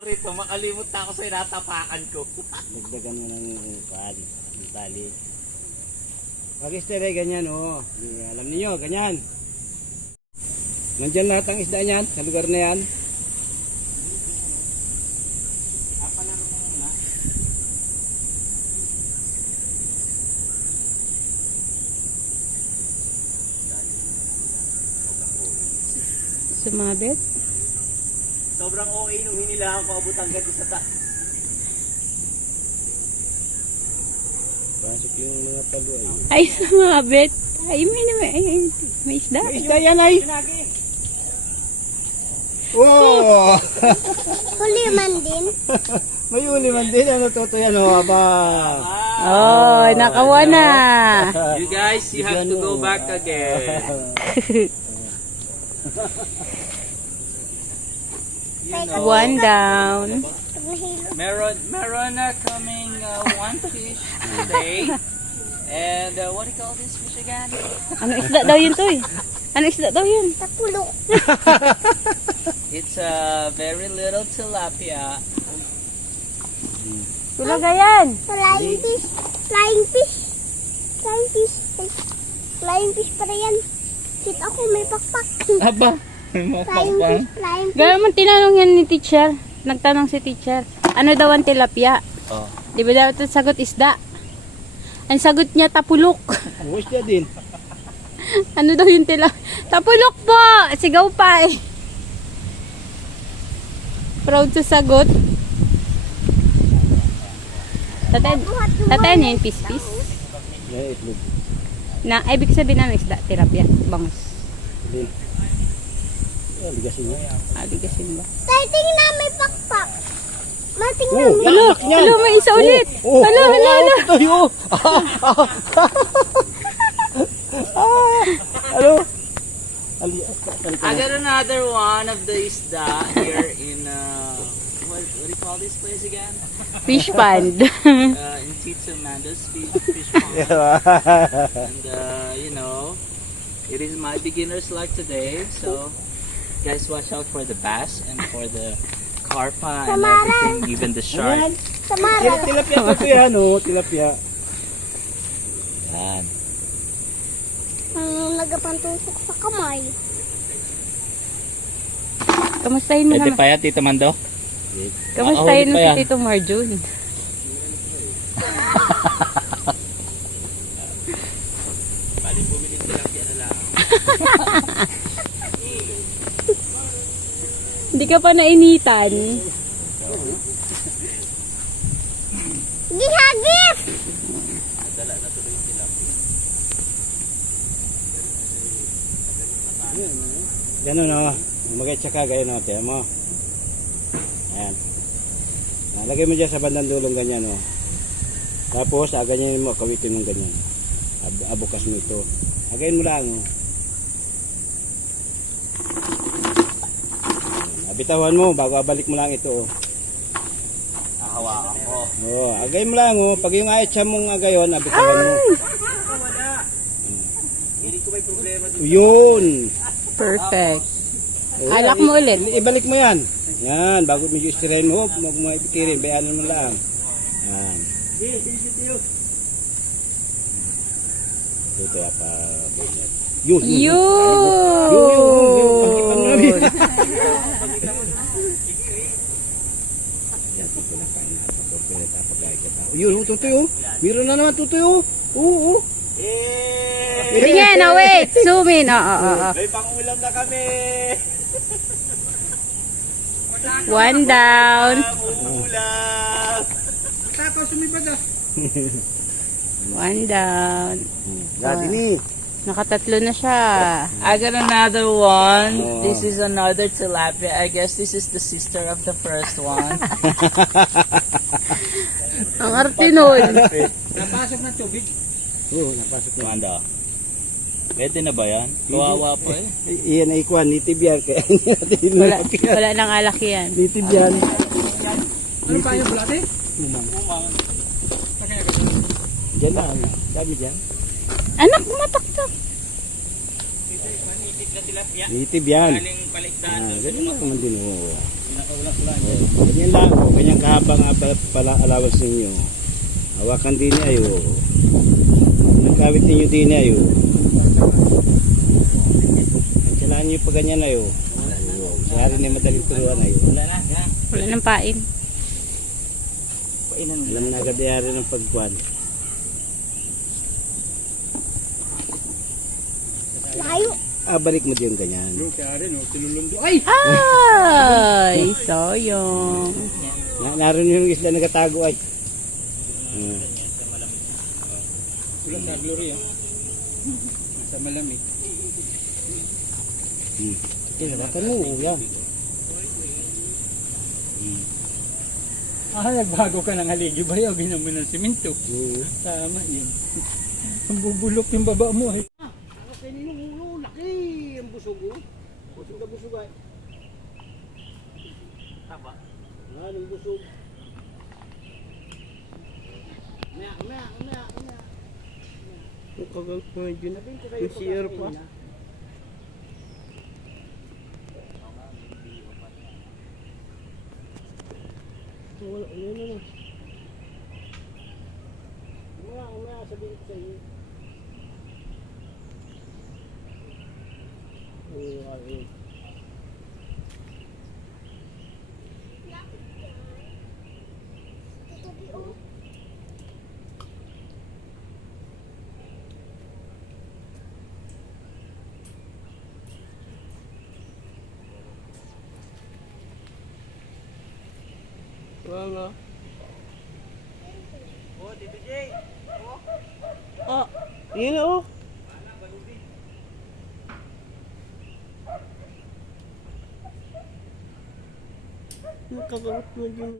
Rito, makalimot na ako sa inatapakan ko. Dagdagan mo ng tali. Pag istere, ganyan oh. Alam niyo, ganyan. Nandiyan lahat ang isda niyan, sa lugar na yan. Sumabit? Sobrang OA nung hinilahan ko abot hanggang sa Pasok yung mga talo ay. Ay, sumabit. Ay, may isda. May isda yan ay! Oh! Huli man din. May uli man din. Ano toto yan oh, aba. Oh, nakawa na. You guys, you have to go back again. One down. Meron coming one fish today. And what do you call this fish again? Ano isda daw yun to eh? Ano isda daw yun? Tapulo. It's a very little tilapia. Tulaga yan. Flying fish. Flying fish. Flying fish. Flying fish para yan. Sit ako may pakpak. Aba, Flying fish. Flying fish. Gano'n man tinanong yan ni teacher. Nagtanong si teacher. Ano daw ang tilapia? Oh. Di ba daw ito sagot isda? Ang sagot niya tapulok. Oh, isda din. Ano daw yung tilapia? Tapulok po! Sigaw pa eh. Proud sa sagot. Tatay niya yung pis-pis. Yan itlog. Na, ibig sabihin ng isda, tilapia, bangus. Din. Oh, ligasin niya. Aligasin ba? Tayo tingin na may pakpak. Matingnan Oh, mo. yan, laki niyan. Hala, may isa ulit. Oh, Hala, oh, hala, hala. Ito yun. Ano? I got another one of the isda here in what do you call this place again? Fish pond. In Tito Mando's fish pond. And you know, it is my beginner's luck today, so guys watch out for the bass and for the carpa and everything, even the shark. Samara. Tilapia ito yan oh, tilapia. Yan. Ang nagapantusok sa kamay. Kamustahin mo Pwede naman. pa yan, Tito Mando? Kamustahin mo pa si yan. Tito Marjun. Bali bumili tilapia na lang. Hindi ka pa nainitan. Gihagis! Ganun oh. Mag-tsaka ganyan oh, tiyan mo. Ayan. Lagay mo dyan sa bandang dulong ganyan oh. Tapos ganyan mo, kawitin mo ganyan. Abukas mo ito. Agayin mo lang oh. Bitawan mo bago abalik mo lang ito oh. Hahawakan ko. Oh, agayin mo lang oh. Pag yung ayat mong agayon, bitawan mo. Hindi ko may problema dito. Yun. Perfect. Oh, Alak mo ulit. Ibalik mo yan. Yan, bago medyo istirahin mo, huwag mo ipikirin, bayanan mo lang. Yan. Ito apa yun. Yun! Yun, tutoy oh. Meron na naman tutoy oh. Oo. Sige na, wait. Zoom in. Oo. May pangulam na kami. One down. Ulam. One down. Ini. Nakatatlo na siya. I got another one. Oh. This is another tilapia. I guess this is the sister of the first one. Ang arte nun. Napasok na tubig. Oo, napasok na. Manda. Pwede na ba yan? Kawawa po eh. Iyan ay kuwan, nitib yan. Kaya Wala nang alak yan. nitib yan. Ano tayo bulate? Umang. Diyan lang. Sabi diyan. Anak, mataktak. Nitid na tilapia. Nitib yan. Galing palikdaan. Ganyan lang naman din oh. Ganyan lang, oh. Ganyan kahaba nga pala allowance ninyo. Hawakan din niya ayo. Nagkawit ninyo din ayo. Kailangan nyo pa ganyan ayo. Sari na madaling turuan ayo. Wala na, yan. Wala nang pain. Painan mo. Alam na agad yari ng pagkuhan. Layo. Balik mo din ganyan. Ay! Ay, sayang. Naroon yung isla nagatago ay. Wala sa glory ah. Sa malamig. Hawakan mo, yan. Nagbago ka ng haligi ba yun? Ginan mo ng simento. Tama yun. Ang bubulok yung baba mo eh. Okay ninyo ulo, laki ang busog oh. Busog na busog ay. Taba. Ang busog. Maya. Kagal po yun. Yung CR pa. Wala, ano. Maya, sabihin ko sa iyo. Tatabi oh. Wala. Oh, Tito J. Yun oh. Nakakagot mo din.